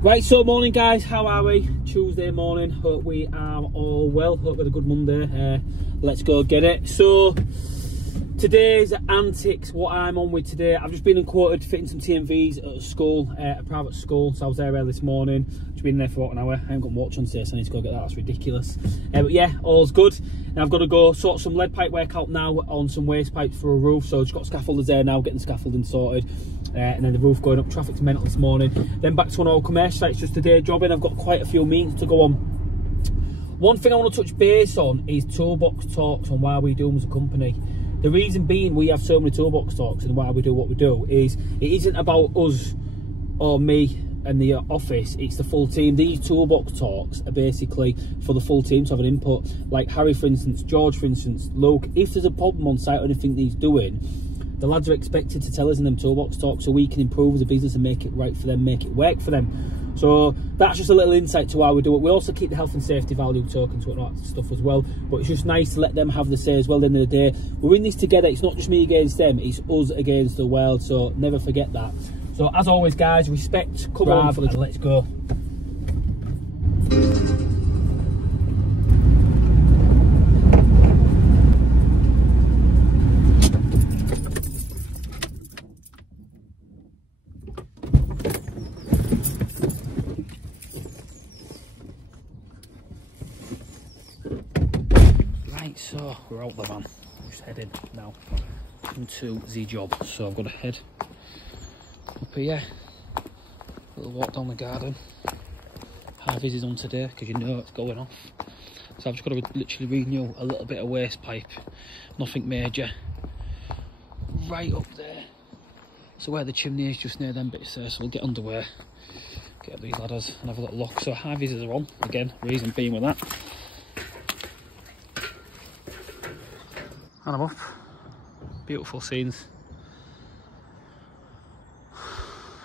Right, so morning guys, how are we? Tuesday morning, hope we are all well, hope we had a good Monday. Let's go get it. So today's antics, what I'm on with today, I've just been quoted fitting some TMVs at a school, a private school, so I was there early this morning. Just been there for about an hour. I haven't got watch on today, so I need to go get that. That's ridiculous. But yeah, all's good. Now I've got to go sort some lead pipe work out now on some waste pipes for a roof. So just got scaffolders there now, getting the scaffolding sorted. And then the roof going up, traffic's mental this morning. Then back to an old commercial site, it's just a day job in. I've got quite a few meetings to go on. One thing I want to touch base on is toolbox talks on why we do them as a company. The reason being we have so many toolbox talks and why we do what we do is it isn't about us or me and the office, it's the full team. These toolbox talks are basically for the full team to have an input. Like Harry, for instance, George, for instance, Luke, if there's a problem on site or anything he's doing, the lads are expected to tell us in them toolbox talks so we can improve as a business and make it right for them, make it work for them. So that's just a little insight to why we do it. We also keep the health and safety value tokens, whatnot stuff as well. But it's just nice to let them have the say as well. At the end of the day, we're in this together. It's not just me against them, it's us against the world. So never forget that. So as always, guys, respect, come on, and let's go. So we're out the van, just heading now into the job. So I've got to head up here, a little walk down the garden. Harvey's is on today because you know it's going off. So I've just got to literally renew a little bit of waste pipe, nothing major. Right up there, so where the chimney is, just near them bits there. So we'll get underway, get up these ladders and have a little look. So Harvey's is are on again, reason being with that. And I'm up. Beautiful scenes.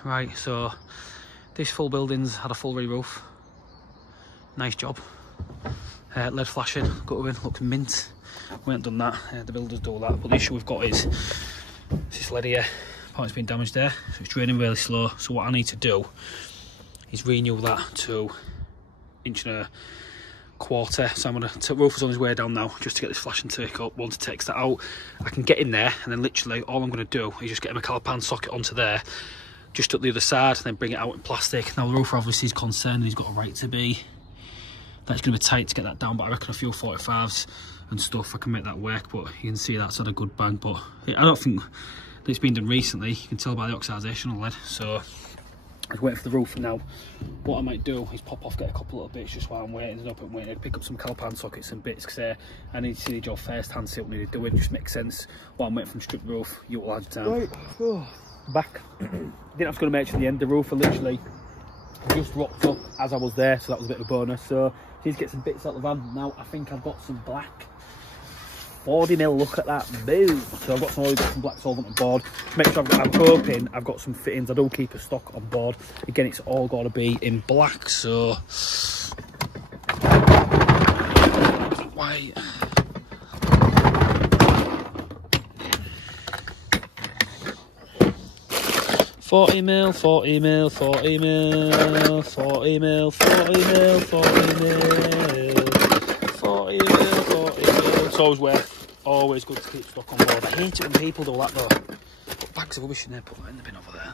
Right, so this full building's had a full re-roof. Nice job. Lead flashing, gutter in, looks mint. We haven't done that, the builders do all that. But the issue we've got is this lead here, part's been damaged there, so it's draining really slow. So what I need to do is renew that to 1.25 inch. So I'm going to, roof is on his way down now just to get this flash and take up. Once it takes that out, I can get in there and then literally all I'm going to do is just get a calipan socket onto there, just at the other side, and then bring it out in plastic. Now the roofer obviously is concerned, he's got a right to be. That's going to be tight to get that down, but I reckon a few 45s and stuff I can make that work. But you can see that's had a good bang, but I don't think that it's been done recently. You can tell by the oxidation on lead. So I'm waiting for the roof now. What I might do is pop off, get a couple little bits just while I'm waiting. There's no point waiting to pick up some calipan sockets and bits because I need to see the job first hand, see what we need to do. It just makes sense while I'm waiting for them to strip the roof, utilise the time. Right. Oh. Back. Didn't have to go to make sure the end. The roof literally just rocked up as I was there, so that was a bit of a bonus. So need to get some bits out of the van. Now I think I've got some black 40mm, look at that, boom. So I've got some black solvent on board. Make sure I'm hoping I've got some fittings. I do keep a stock on board. Again, it's all got to be in black, so white. Forty mil. It's always good to keep stock on board. I hate it when people do that though. Put bags of rubbish in there, put that in the bin over there.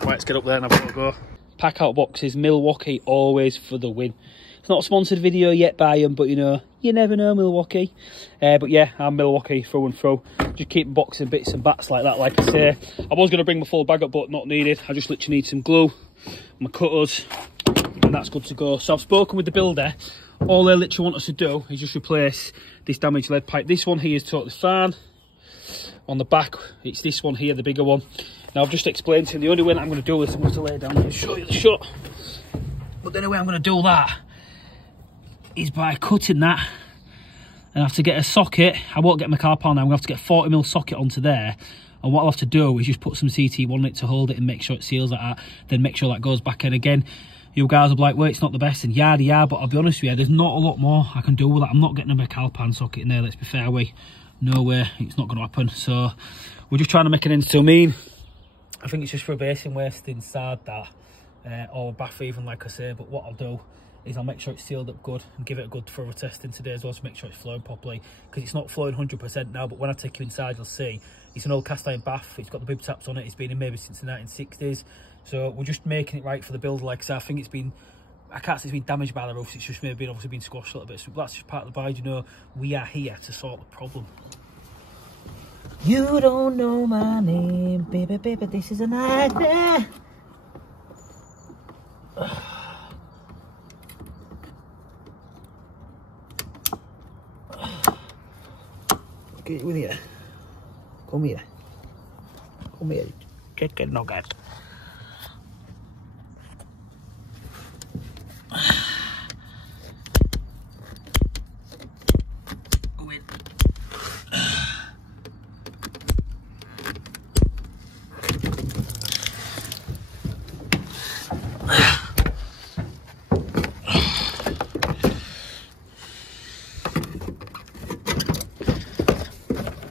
Right, let's get up there and have a little go. Pack out boxes, Milwaukee, always for the win. It's not a sponsored video yet by them, but you know, you never know, Milwaukee. But yeah, I'm Milwaukee through and through. Just keep boxing bits and bats like that, like I say. I was going to bring my full bag up, but not needed. I just literally need some glue, my cutters, and that's good to go. So I've spoken with the builder. All they literally want us to do is just replace this damaged lead pipe. This one here is totally fine. On the back, it's this one here, the bigger one. Now I've just explained to him the only way that I'm going to do this, I'm going to lay down and show you the shot. But the only way I'm going to do that is by cutting that and I have to get a socket. I won't get my car panel now, I'm going to have to get a 40mm socket onto there. And what I'll have to do is just put some CT1 on it to hold it and make sure it seals like that. Then make sure that goes back in again. You guys will be like, well, it's not the best, and yada yada, but I'll be honest with you, there's not a lot more I can do with that. I'm not getting a Calpan socket in there, let's be fair, no way, it's not going to happen. So we're just trying to make an end to mean. I think it's just for a basin waste inside that, or a bath even, like I say. But what I'll do is I'll make sure it's sealed up good and give it a good thorough testing today as well, to make sure it's flowing properly, because it's not flowing 100% now. But when I take you inside, you'll see it's an old cast iron bath. It's got the bib taps on it. It's been in maybe since the 1960s. So we're just making it right for the builder. Like I said, I think it's been, I can't say it's been damaged by the roofs, it's just maybe obviously been squashed a little bit. So that's just part of the buy. You know, we are here to sort the problem. You don't know my name, baby, baby, this is a nightmare. Get with you. Come here. Come here. Chicken nugget.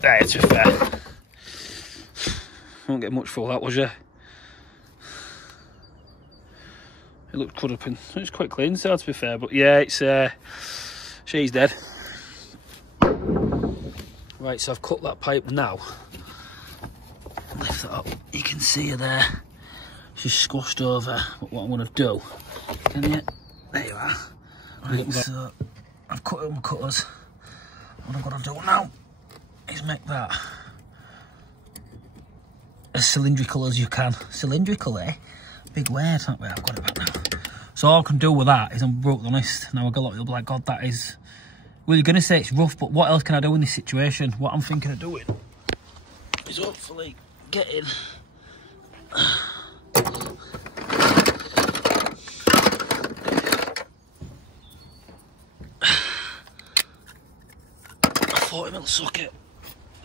Right, to be fair, won't get much for that, was you? It looked cut up and it's quite clean inside, to be fair, but yeah, it's she's dead. Right, so I've cut that pipe now. Lift that up, you can see her there. She's squashed over, but what I'm going to do, can you? There you are. Right, so I've cut it with my cutters. What I'm going to do now is make that as cylindrical as you can. Cylindrical, eh? Big word, aren't we? I've got it back now. So all I can do with that is, I'm brutally honest, now I got a lot of people like, God, that is, well, you're going to say it's rough, but what else can I do in this situation? What I'm thinking of doing is hopefully getting a 40mm socket,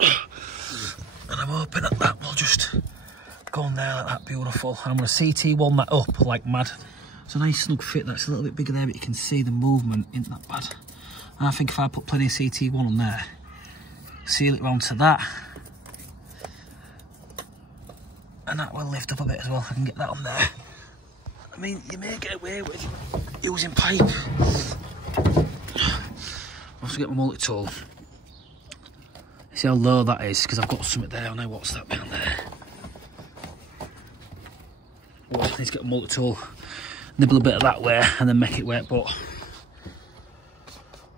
and I'm hoping that will just go on there like that, beautiful. And I'm going to CT1 that up like mad. It's a nice snug fit, that's a little bit bigger there, but you can see the movement isn't that bad. And I think if I put plenty of CT1 on there, seal it round to that, and that will lift up a bit as well. I can get that on there. I mean, you may get away with using pipe. I'll also get my multi-tool. See how low that is, because I've got something there. I know what's that behind there. Well, I need to get a multi-tool, nibble a bit of that way, and then make it work. But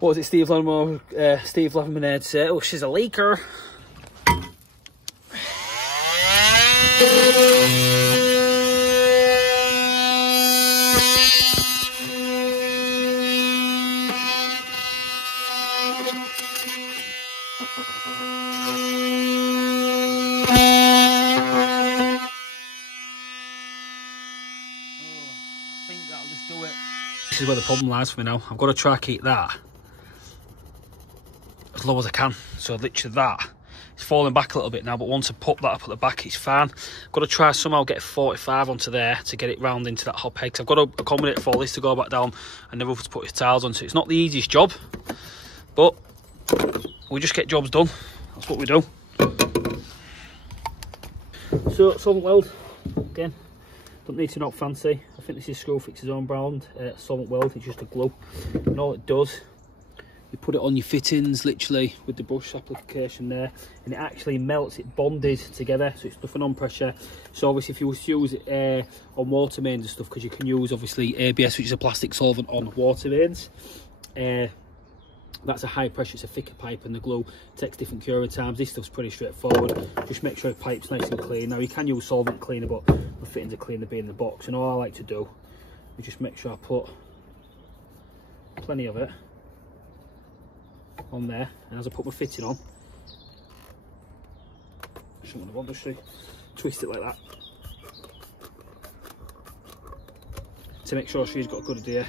what was it Steve Lemonade said? Oh, she's a leaker. This is where the problem lies for me now. I've got to try to keep that as low as I can. So literally that is falling back a little bit now, but once I pop that up at the back, it's fine. I've got to try somehow get 45 onto there to get it round into that hot peg. I've got to accommodate for this to go back down and the roof to put his tiles on. So it's not the easiest job, but we just get jobs done. That's what we do. So solvent weld again. Don't need to knock fancy. I think this is Screwfix's own brand. Solvent weld, it's just a glue. And all it does, you put it on your fittings, literally, with the brush application there, and it actually melts it bonded together, so it's nothing on pressure. So obviously if you was to use it on water mains and stuff, because you can use obviously ABS, which is a plastic solvent, on water mains. That's a high pressure, it's a thicker pipe, and the glue takes different curing times. This stuff's pretty straightforward. Just make sure the pipe's nice and clean. Now you can use solvent cleaner, but my fittings are clean, to be in the box. And all I like to do is just make sure I put plenty of it on there, and as I put my fitting on, I shouldn't want to just twist it like that to make sure she's got a good idea.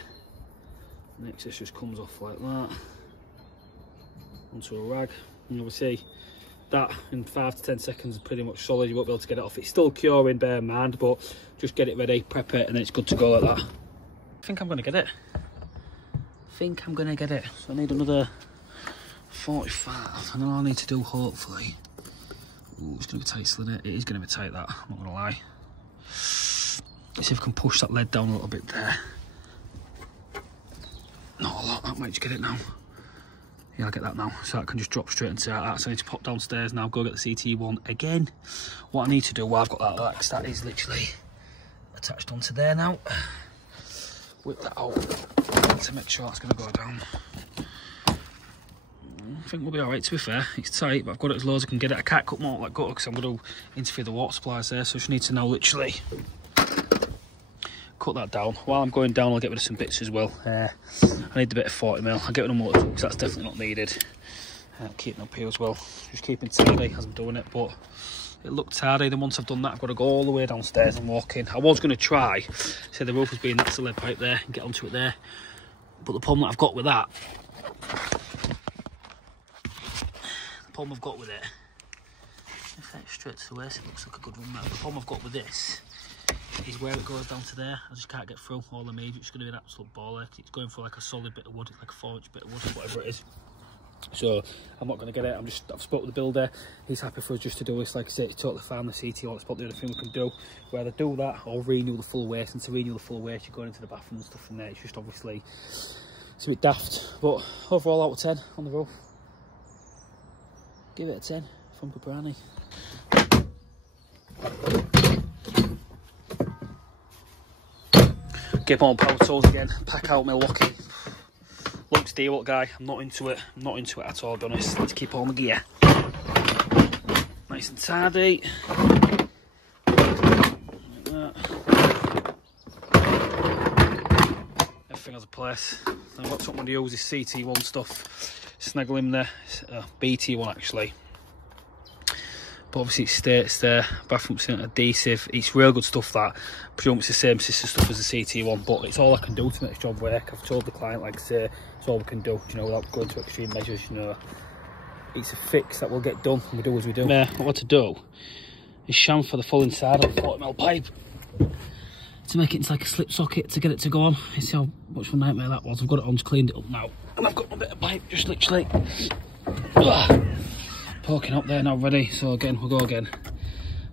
Next, this just comes off like that onto a rag, and obviously that in 5 to 10 seconds is pretty much solid. You won't be able to get it off. It's still curing, bear in mind, but just get it ready, prep it, and then it's good to go like that. I think I'm going to get it. So I need another 45. And all I need to do, hopefully, ooh, it's going to be tight, isn't it? It is going to be tight, that, I'm not going to lie. Let's see if we can push that lead down a little bit there. Not a lot, that might just get it now. Yeah, I'll get that now. So that can just drop straight into that. So I need to pop downstairs now, go get the CT1 again. What I need to do while I've got that relaxed, that is literally attached onto there now. Whip that out to make sure that's going to go down. I think we'll be alright, to be fair. It's tight, but I've got it as low as I can get it. I can't cut more like gutter because I'm going to interfere the water supplies there, so I just need to now literally cut that down. While I'm going down, I'll get rid of some bits as well. I need the bit of 40mm. I'll get rid of more because that's definitely not needed. Keeping up here as well. Just keeping tidy as I'm doing it, but it looked tidy. Then once I've done that, I've got to go all the way downstairs and walk in. I was going to try, say the roof was being next to the lead pipe there and get onto it there. But the problem that I've got with that, if it's straight to the waist, it looks like a good one. The problem I've got with this is where it goes down to there. I just can't get through all the meat. It's going to be an absolute baller. It's going for like a solid bit of wood, like a 4-inch bit of wood, whatever it is. So I'm not going to get it. I've spoke with the builder. He's happy for us just to do this. Like I say, it's totally fine. The CT1, it's probably the only thing we can do. Whether do that or renew the full waist. And to renew the full waist, you're going into the bathroom and stuff in there. It's just obviously, it's a bit daft. But overall, out of 10 on the roof. Give it a 10 from Caprani. Get on power tools again. Pack out Milwaukee. Looks deal guy. I'm not into it. I'm not into it at all, to be honest. Let's keep all my gear nice and tidy. Like that. Everything has a place. I've got something to use this CT1 stuff. Snaggle him there. BT1 actually. But obviously it states there, bathroom adhesive. It's real good stuff that. I presume it's the same sister stuff as the CT1, but it's all I can do to make this job work. I've told the client, like I say, it's all we can do, you know, without going to extreme measures, you know. It's a fix that will get done, and we do as we do. What to do is chamfer the full inside of the 40mm pipe to make it into like a slip socket to get it to go on. You see how much of a nightmare that was. I've got it on, just cleaned it up now. And I've got my bit of pipe just literally poking up there now, ready. So again, we'll go again.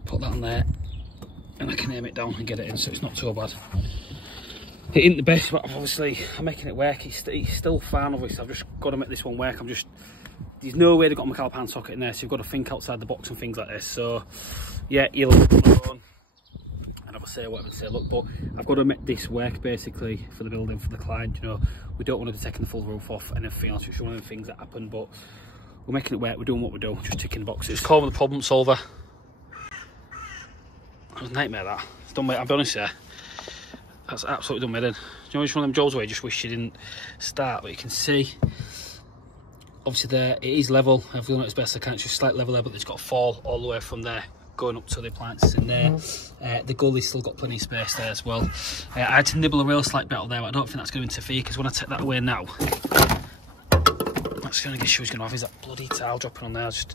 Put that on there, and I can aim it down and get it in, so it's not too bad. It ain't the best, but obviously I'm making it work. It's still fine, obviously. I've just got to make this one work. There's no way they've got my calipan socket in there, so you've got to think outside the box and things like this. So yeah, you'll look on my own, and I'll say whatever I say. Look, but I've got to make this work basically for the building, for the client. You know, we don't want to be taking the full roof off and everything else. It's one of the things that happen, but we're making it work. We're doing what we do, just ticking the boxes. Call me the problem solver. That was a nightmare. That it's done. I'll be honest here. That's absolutely done me in. Do you know, it's one of them jobs where you just wish you didn't start, but you can see. Obviously there, it is level. I've done it as best I can. It's just slight level there, but it's got to fall all the way from there, going up to the appliances in there. The gully's still got plenty of space there as well. I had to nibble a real slight bit out there, but I don't think that's going to interfere, because when I take that away now, that's the only issue he's going to have is that bloody tile dropping on there. That's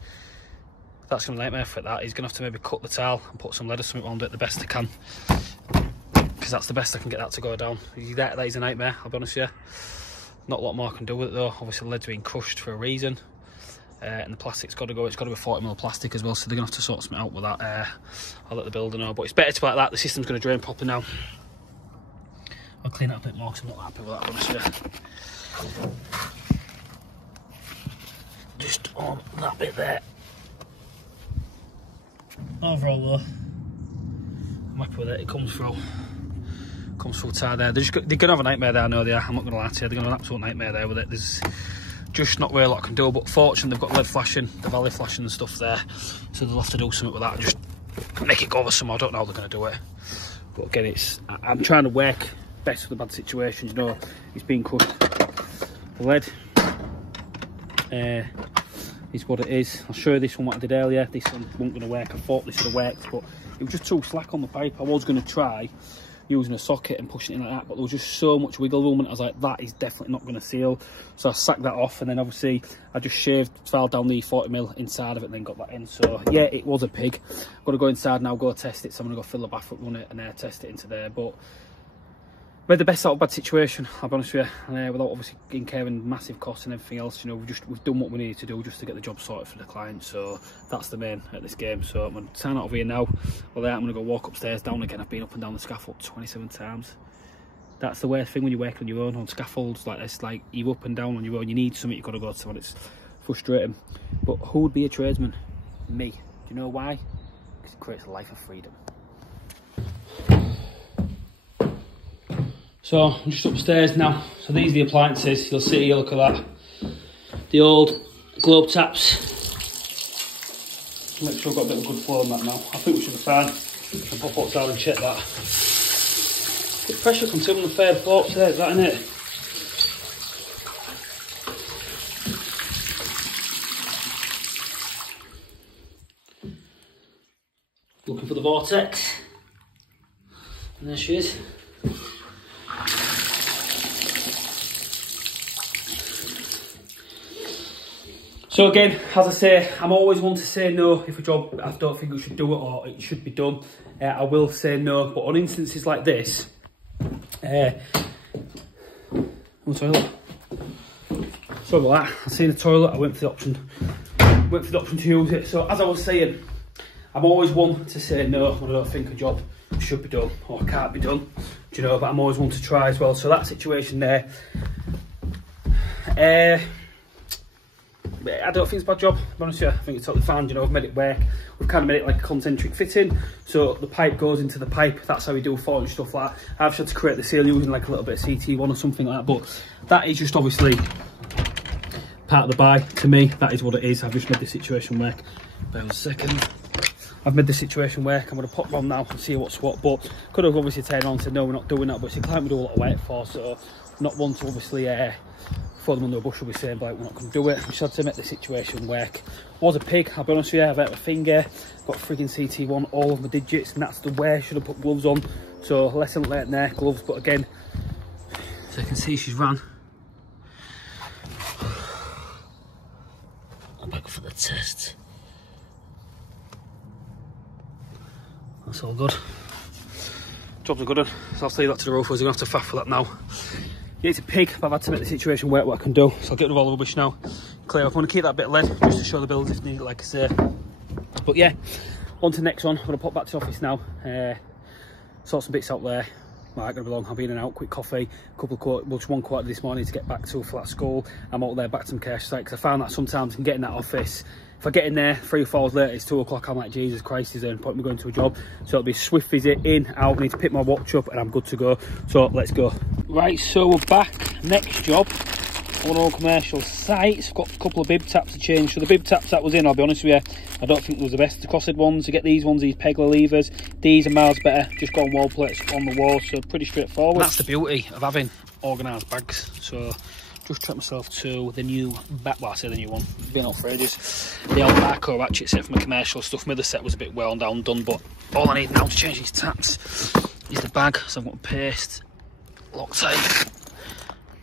going to be a nightmare for that. He's going to have to maybe cut the tile and put some lead or something on it the best I can, because that's the best I can get that to go down. That is a nightmare, I'll be honest with you. Not a lot more I can do with it though. Obviously the lead's being crushed for a reason, and the plastic's got to go. It's got to be 40mm plastic as well, so they're going to have to sort something out with that. I'll let the builder know, but it's better to be like that. The system's going to drain properly now. I'll clean it up a bit more because I'm not happy with that, honestly. Just on that bit there. Overall though, I'm happy with it. It comes through tight there. They're going to have a nightmare there, I know they are. I'm not going to lie to you. They're going to have an absolute nightmare there with it. There's just not really a lot I can do, but fortunately they've got lead flashing, the valley flashing and stuff there, so they'll have to do something with that and just make it go over somehow. I don't know how they're going to do it, but again, I'm trying to work best with the bad situations. You know, it's being crushed. The lead is what it is. I'll show you this one what I did earlier. This one wasn't going to work. I thought this would have worked, but it was just too slack on the pipe. I was going to try using a socket and pushing it in like that, but there was just so much wiggle room, and I was like, that is definitely not going to seal. So I sacked that off, and then obviously I just filed down the 40mm inside of it and then got that in. So yeah, it was a pig. I've got to go inside now, go test it. So I'm going to go fill the bath up, run it and air test it into there. But Made the best out of a bad situation, I'll be honest with you, without obviously incurring massive costs and everything else. You know, we've done what we needed to do just to get the job sorted for the client, so that's the main at this game. So I'm going to turn out of here now. Well, I'm going to go walk upstairs, down again. I've been up and down the scaffold 27 times. That's the worst thing when you're working on your own on scaffolds like this. Like, you're up and down on your own, you need something, you've got to go to, and it's frustrating. But who would be a tradesman? Me. Do you know why? Because it creates a life of freedom. So I'm just upstairs now. So these are the appliances. You'll see here, look at that. The old globe taps. Make sure I've got a bit of good flow on that now. I think we should be fine. I'll pop outside and check that. Good pressure comes in on the third floor upstairs, that, isn't it? Looking for the vortex. And there she is. So again, as I say, I'm always one to say no if a job I don't think we should do it or it should be done. I will say no, but on instances like this, toilet. Sorry about that. I seen a toilet. I went for the option to use it. So as I was saying, I'm always one to say no when I don't think a job should be done or can't be done. Do you know? But I'm always one to try as well. So that situation there. I don't think it's a bad job, to be honest with you. I think it's totally fine. You know, I've made it work. We've kind of made it like a concentric fitting. So the pipe goes into the pipe. That's how we do 4-inch stuff like that. I've had to create the seal using like a little bit of CT1 or something like that. But that is just obviously part of the buy. To me, that is what it is. I've just made the situation work. Bear with a second. I've made the situation work. I'm going to pop round now and see what's what. But could have obviously turned on and said, no, we're not doing that. But it's a client we do a lot of work for. So not one to obviously throw them under a bush, will be saying like we're not going to do it. We just had to make the situation work. I was a pig, I'll be honest with you. I've hurt my finger, got frigging CT1 all of my digits, and that's the way. Should have put gloves on. So lesson learned there, gloves. But again, so you can see she's ran. I'm back for the test. That's all good. Job's a good one. So I'll leave that to the roofers. We're going to have to faff for that now. Yeah, it's a pig, but I've had to make the situation work what I can do. So I'll get rid of all the rubbish now. Clear up. I'm going to keep that bit of lead just to show the builds if needed, like I say. But yeah, on to the next one. I'm going to pop back to the office now. Sort some bits out there. Well, I ain't going to be long. I'll be in and out. Quick coffee, a couple of quarters, well, just 1 quarter this morning to get back to flat school. I'm out there back to my cash site because I found that sometimes I can get in that office. If I get in there 3 or 4 hours later, it's 2 o'clock, I'm like, Jesus Christ, is there any point in me going to a job? So it'll be a swift visit, in, out, I need to pick my watch up and I'm good to go. So let's go. Right, so we're back. Next job on our commercial sites. Got a couple of bib taps to change. So the bib taps that was in, I'll be honest with you, I don't think it was the best. The costed ones, to get these ones, these pegler levers, these are miles better. Just got wall plates on the wall, so pretty straightforward. And that's the beauty of having organised bags. So just treat myself to the new back, well I say the new one, it's been out for ages. The old Arco ratchet set for my commercial stuff. My other set was a bit well down done, but all I need now to change these taps is the bag. So I've got paste, Loctite,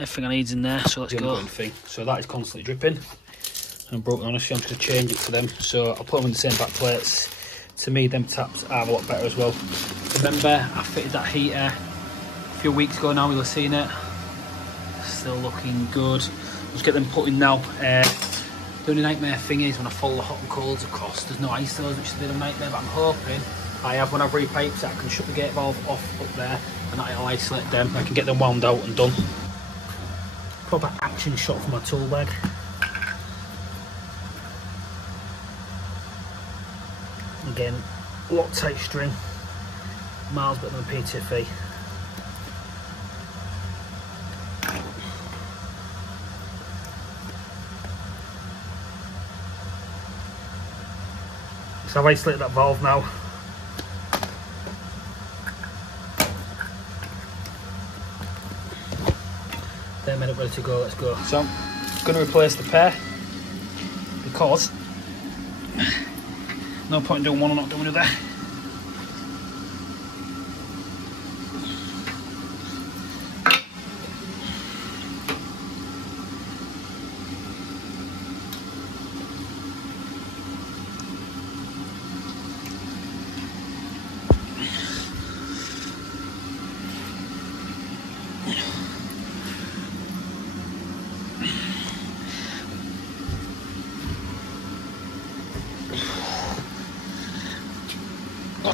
everything I need's in there, so let's go. Thing. So that is constantly dripping. And broken, honestly, I'm just going to change it to them. So I'll put them in the same back plates. To me, them taps are a lot better as well. Remember, I fitted that heater a few weeks ago now, we were seeing it. Still looking good. Just get them put in now. The only nightmare thing is when I follow the hot and colds across, there's no ISOs, which is a bit of a nightmare, but I'm hoping I have, when I've repiped it, I can shut the gate valve off up there and that'll isolate them. I can get them wound out and done. Proper action shot for my tool bag. Again, Loctite string, miles better than PTFE. So I've isolated that valve now. They're made up ready to go, let's go. So I'm going to replace the pair because no point in doing one and not doing another.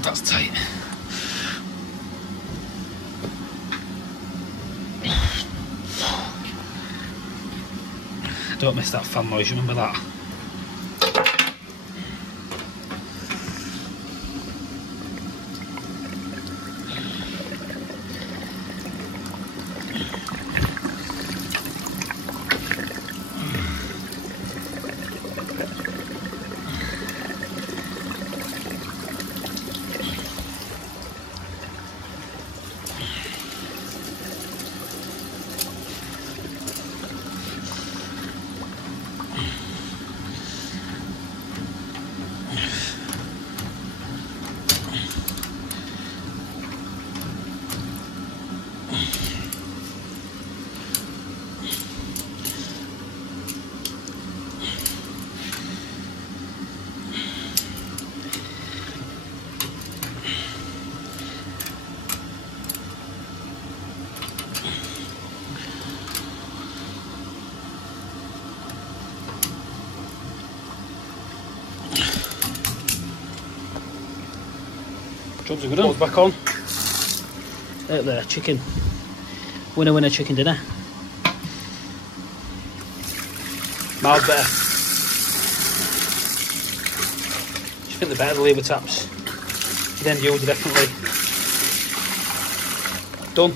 That's tight. Don't miss that fan noise, you remember that? Jobs are good on. Back on. Out there, chicken. Winner, winner, chicken dinner. Miles better. I think they're better, the lever taps. Then you definitely. Done.